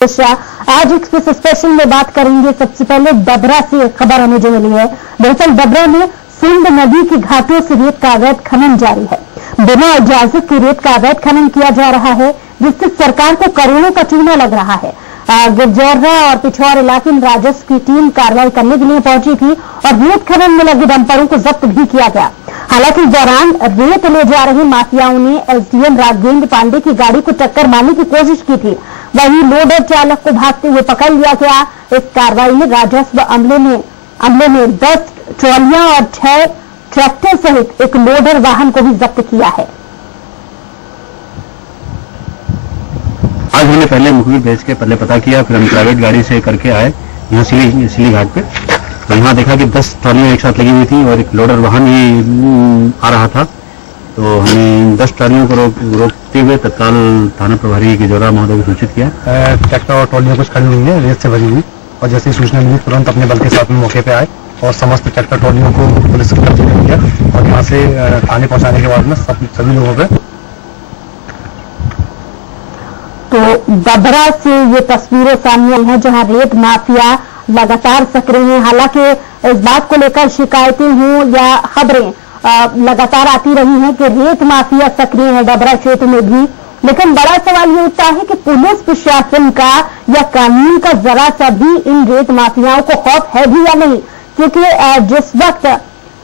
आज express special में बात करेंगे। सबसे पहले डबरा से खबर हमें जो मिली है, दरअसल डबरा में सिंध नदी के घाटों से रेत का अवैध खनन जारी है। बिना इजाजत के रेत का अवैध खनन किया जा रहा है, जिससे सरकार को करोड़ों का चूना लग रहा है। गुर्जौरा और पिछौर इलाके में राजस्व की टीम कार्रवाई करने के लिए पहुंची थी और रेत खनन में लगे डंपरों को जब्त भी किया गया। हालांकि इस दौरान रेत ले जा रहे माफियाओं ने एसडीएम राघवेंद्र पांडे की गाड़ी को टक्कर मारने की कोशिश की थी। वहीं लोडर चालक को भागते हुए पकड़ लिया गया। इस कार्रवाई में राजस्व अमले में 10 ट्रॉलियां और 6 ट्रैक्टर सहित एक लोडर वाहन को भी जब्त किया है। आज हमने पहले मुखबिर भेज के पहले पता किया, फिर हम प्राइवेट गाड़ी से करके आए यहाँ सिली घाट पे। तो यहाँ देखा कि 10 ट्रॉलियां एक साथ लगी हुई थी और एक लोडर वाहन ही आ रहा था। तो हमने 10 ट्रॉलियों को रोकते हुए तत्काल थाना प्रभारी गुर्जौरा महोदय को सूचित किया। ट्रैक्टर और ट्रॉलियां कुछ खड़ी हुई हैं रेत से भरी हुई, और जैसे ही सूचना मिली तुरंत अपने बल के साथ में मौके पे आए और समस्त ट्रैक्टर ट्रॉलियों को पुलिस के कब्जे में किया और यहाँ से थाने पहुँचाने के बाद में सभी लोगों पे। तो डबरा से ये तस्वीरें सामने आई हैं जहां रेत माफिया लगातार सक्रिय हैं। हालांकि इस बात को लेकर शिकायतें हों या खबरें लगातार आती रही हैं कि रेत माफिया सक्रिय है डबरा क्षेत्र में भी, लेकिन बड़ा सवाल ये उठता है कि पुलिस प्रशासन का या कानून का जरा सा भी इन रेत माफियाओं को खौफ है भी या नहीं। क्योंकि जिस वक्त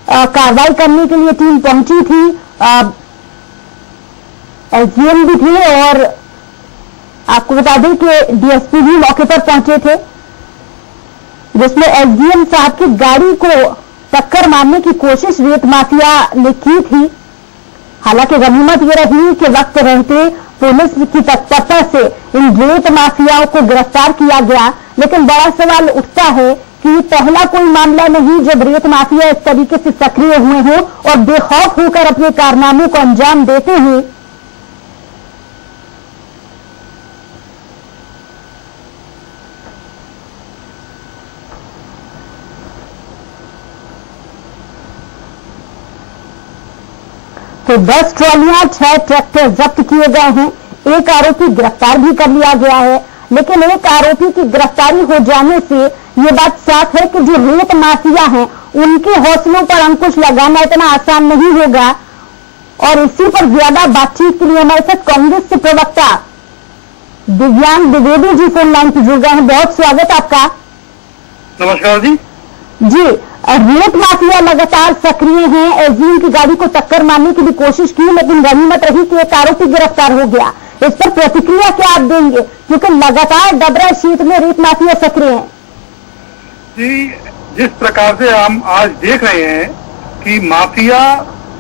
कार्रवाई करने के लिए टीम पहुंची थी, एसडीएम भी थे और आपको बता दें कि डीएसपी भी मौके पर पहुंचे थे, जिसमें एसडीएम साहब की गाड़ी को टक्कर मारने की कोशिश रेत माफिया ने की थी। हालांकि गनीमत ये रही कि वक्त रहते पुलिस की तत्परता से इन रेत माफियाओं को गिरफ्तार किया गया। लेकिन बड़ा सवाल उठता है कि पहला कोई मामला नहीं जब रेत माफिया इस तरीके से सक्रिय हुए हों और बेखौफ होकर अपने कारनामों को अंजाम देते हैं। तो 10 ट्रॉलियां 6 ट्रैक्टर जब्त किए गए हैं। एक आरोपी गिरफ्तार भी कर लिया गया है, लेकिन एक आरोपी की गिरफ्तारी हो जाने से ये बात साफ है कि जो रेत माफिया हैं उनके हौसलों पर अंकुश लगाना इतना आसान नहीं होगा। और इसी पर ज्यादा बातचीत के लिए हमारे साथ कांग्रेस से प्रवक्ता दिव्यांग द्विवेदी जी फोन लाइन पर जुड़ गए हैं। बहुत स्वागत आपका। नमस्कार जी। जी, रेत माफिया लगातार सक्रिय हैं। एसडीएम की गाड़ी को टक्कर मारने की भी कोशिश की, लेकिन गनीमत रही कि एक आरोपी गिरफ्तार हो गया। इस पर प्रतिक्रिया क्या आप देंगे, क्योंकि लगातार डबरा क्षेत्र में रेत माफिया सक्रिय हैं? जी, जिस प्रकार से हम आज देख रहे हैं कि माफिया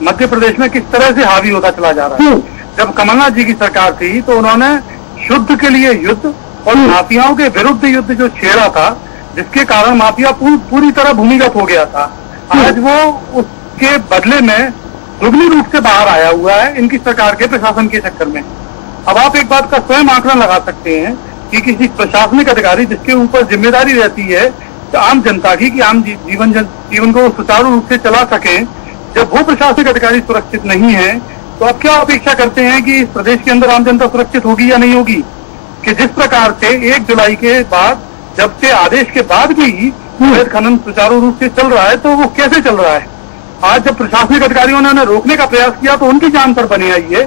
मध्य प्रदेश में किस तरह से हावी होता चला जा रहा है। जब कमलनाथ जी की सरकार थी तो उन्होंने शुद्ध के लिए युद्ध और माफियाओं के विरुद्ध युद्ध जो छेड़ा था, जिसके कारण माफिया पूरी तरह भूमिगत हो गया था। आज वो उसके बदले में दुगनी रूप से बाहर आया हुआ है इनकी सरकार के प्रशासन के चक्कर में। अब आप एक बात का स्वयं आंकड़ा लगा सकते हैं कि किसी प्रशासनिक अधिकारी जिसके ऊपर जिम्मेदारी रहती है तो आम जनता की, कि आम जीवन को सुचारू रूप से चला सके, जब वो प्रशासनिक अधिकारी सुरक्षित नहीं है तो आप क्या अपेक्षा करते हैं कि इस प्रदेश के अंदर आम जनता सुरक्षित होगी या नहीं होगी? कि जिस प्रकार से 1 जुलाई के बाद, जब से आदेश के बाद भी रेत खनन सुचारू रूप से चल रहा है, तो वो कैसे चल रहा है? आज जब प्रशासनिक अधिकारियों ने रोकने का प्रयास किया तो उनकी जान पर बनी आई है।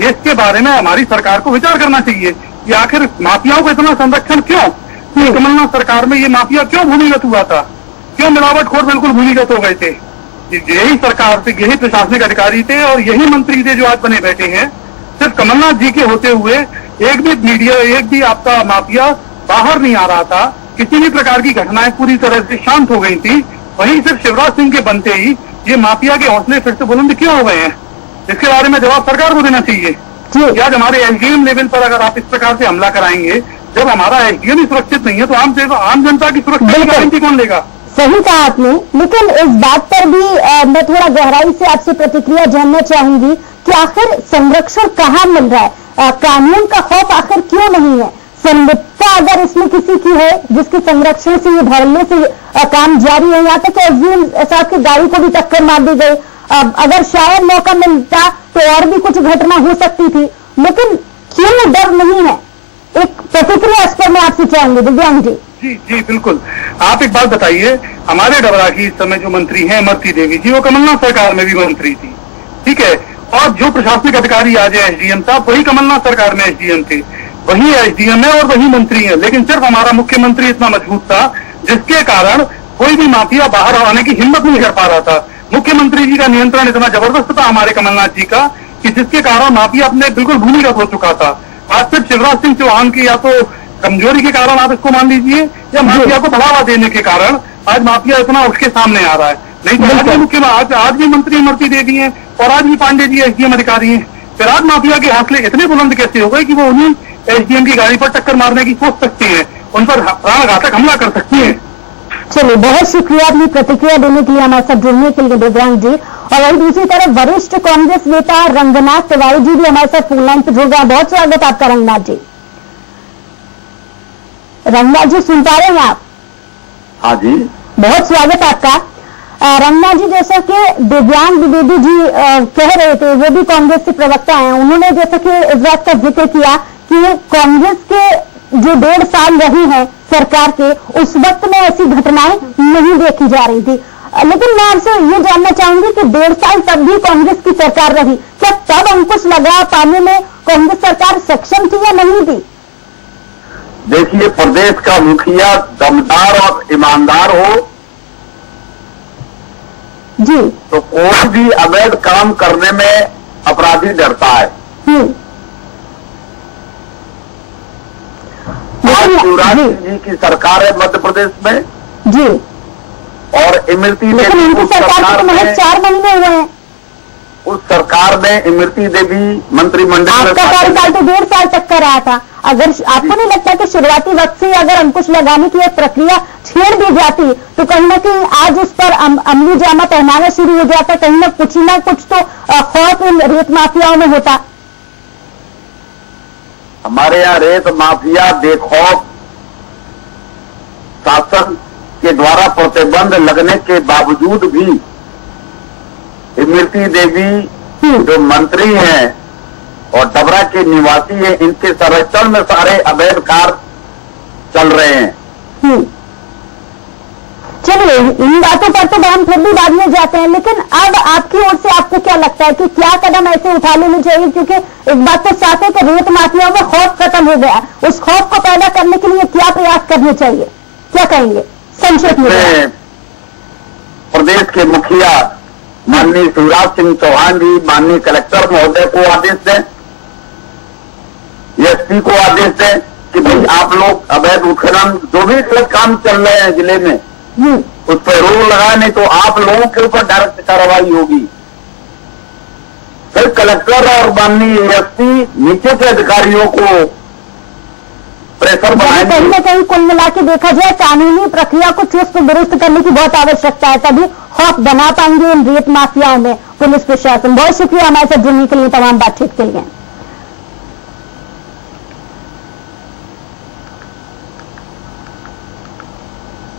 इसके बारे में हमारी सरकार को विचार करना चाहिए कि आखिर माफियाओं को इतना संरक्षण क्यों? कमलनाथ सरकार में ये माफिया क्यों भूमिगत हुआ था? क्यों मिलावटखोर बिल्कुल भूमिगत हो गए थे? यही सरकार थे, यही प्रशासनिक अधिकारी थे और यही मंत्री थे जो आज बने बैठे हैं। सिर्फ कमलनाथ जी के होते हुए एक भी मीडिया, एक भी आपका माफिया बाहर नहीं आ रहा था। किसी भी प्रकार की घटनाएं पूरी तरह से शांत हो गई थी। वहीं सिर्फ शिवराज सिंह के बनते ही ये माफिया के हौसले फिर से बुलंद क्यों हो गए हैं? इसके बारे में जवाब सरकार को देना चाहिए। आज हमारे एसडीएम लेवल पर अगर आप इस प्रकार से हमला कराएंगे, जब हमारा एसडीएम ही सुरक्षित नहीं है तो आम जनता की सुरक्षा की गारंटी कौन लेगा? सही कहा आपने, लेकिन इस बात पर भी मैं थोड़ा गहराई से आपसे प्रतिक्रिया जानना चाहूंगी कि आखिर संरक्षण कहाँ मिल रहा है? कानून का खौफ आखिर क्यों नहीं है? संलिप्तता अगर इसमें किसी की है जिसके संरक्षण से ये धरने से काम जारी है, यहाँ तक एसडीएम साहब की गाड़ी को भी टक्कर मार दी गई। अगर शायद मौका मिलता तो और भी कुछ घटना हो सकती थी, लेकिन क्यों डर नहीं है? एक प्रतिक्रिया इस पर मैं आपसे चाहूंगी दिव्यांग जी। जी जी बिल्कुल। आप एक बात बताइए, हमारे डबरा की इस समय जो मंत्री हैं इमरती देवी जी, वो कमलनाथ सरकार में भी मंत्री थी, ठीक है, और जो प्रशासनिक अधिकारी आज है एसडीएम साहब, वही कमलनाथ सरकार में एसडीएम थे, वही एसडीएम है और वही मंत्री है। लेकिन सिर्फ हमारा मुख्यमंत्री इतना मजबूत था जिसके कारण कोई भी माफिया बाहर आने की हिम्मत नहीं कर पा रहा था। मुख्यमंत्री जी का नियंत्रण इतना जबरदस्त था हमारे कमलनाथ जी का कि जिसके कारण माफिया अपने बिल्कुल भूमिगत हो चुका था। आज सिर्फ शिवराज सिंह चौहान की या तो कमजोरी के कारण आप इसको मान लीजिए, या माफिया को बढ़ावा देने के कारण आज माफिया इतना उसके सामने आ रहा है। नहीं तो आज भी मुख्यमंत्री, आज भी मंत्री इमरती देवी हैं और आज भी पांडे जी एसडीएम अधिकारी हैं, फिर आज माफिया के हौसले इतने बुलंद कैसे हो गए कि वो उन्हीं एसडीएम की गाड़ी पर टक्कर मारने की सोच सकती है, उन पर प्राणघातक हमला कर सकती है। चलिए, बहुत शुक्रिया अपनी प्रतिक्रिया देने के लिए, हमारे साथ जुड़ने के लिए दिव्यांग जी। और वही दूसरी तरफ वरिष्ठ कांग्रेस नेता रंगनाथ तिवारी जी भी हमारे साथ फोन लाइन पर जुड़ गए। बहुत स्वागत आपका रंगनाथ जी। रंगनाथ जी सुन पा रहे हैं आप? हाँ जी, बहुत स्वागत आपका। रंगनाथ जी, जैसा कि दिव्यांग द्विवेदी जी कह रहे थे, वो भी कांग्रेस से प्रवक्ता हैं, उन्होंने जैसा कि इस बात का जिक्र किया कि कांग्रेस के जो 1.5 साल रही है सरकार के, उस वक्त में ऐसी घटनाएं नहीं देखी जा रही थी। लेकिन मैं आपसे ये जानना चाहूंगी कि 1.5 साल तब भी कांग्रेस की सरकार रही, क्या तब अंकुश लगा पाने में कांग्रेस सरकार सक्षम थी या नहीं थी? देखिए, प्रदेश का मुखिया दमदार और ईमानदार हो जी, तो कोई भी अवैध काम करने में अपराधी डरता है। आज शिवराज सिंह जी की सरकार है मध्य प्रदेश में जी, और इमरती लेकिन देवी उनकी उस सरकार को महज 4 महीने हुए हैं। उस सरकार में इमरती देवी मंत्रिमंडल में आपका कार्यकाल तो 1.5 साल तक का रहा था। अगर आपको नहीं लगता कि शुरुआती वक्त से अगर अंकुश लगाने की एक प्रक्रिया छेड़ दी जाती तो कहीं ना कहीं आज उस पर अमली जामा पहनाना शुरू हो जाता, कहीं ना कुछ तो खौफ इन रेत माफियाओं में होता? हमारे यहाँ रेत माफिया बेखौफ शासन के द्वारा प्रतिबंध लगने के बावजूद भी इमरती देवी जो मंत्री हैं और डबरा के निवासी हैं, इनके संरक्षण में सारे अवैध कार्य चल रहे हैं। चलिए, इन बातों पर तो हम फिर भी बाद में जाते हैं, लेकिन अब आपकी ओर से आपको क्या लगता है कि क्या कदम ऐसे उठा लेने चाहिए? क्योंकि एक बात तो साफ है कि रेत माफियाओं में खौफ खत्म हो गया, उस खौफ को पैदा करने के लिए क्या प्रयास करने चाहिए, क्या कहेंगे संक्षेप में? प्रदेश के मुखिया माननीय शिवराज सिंह चौहान जी माननीय कलेक्टर महोदय को आदेश दें, एसपी को आदेश दें कि भाई आप लोग अवैध उत्खनन जो भी गलत काम चल रहे हैं जिले में उस पर रोक लगाए, नहीं तो आप लोगों के ऊपर डायरेक्ट कार्रवाई होगी। फिर कलेक्टर और माननीय एसपी नीचे के अधिकारियों को प्रेशर बनाएंगे। कहीं ना कहीं कुल मिला के देखा जाए कानूनी प्रक्रिया को चुस्त दुरुस्त करने की बहुत आवश्यकता है, तभी खौफ बना पाएंगे इन रेत माफियाओं में पुलिस प्रशासन। बहुत शुक्रिया हमारे साथ जुड़ने के लिए, तमाम बातचीत के लिए।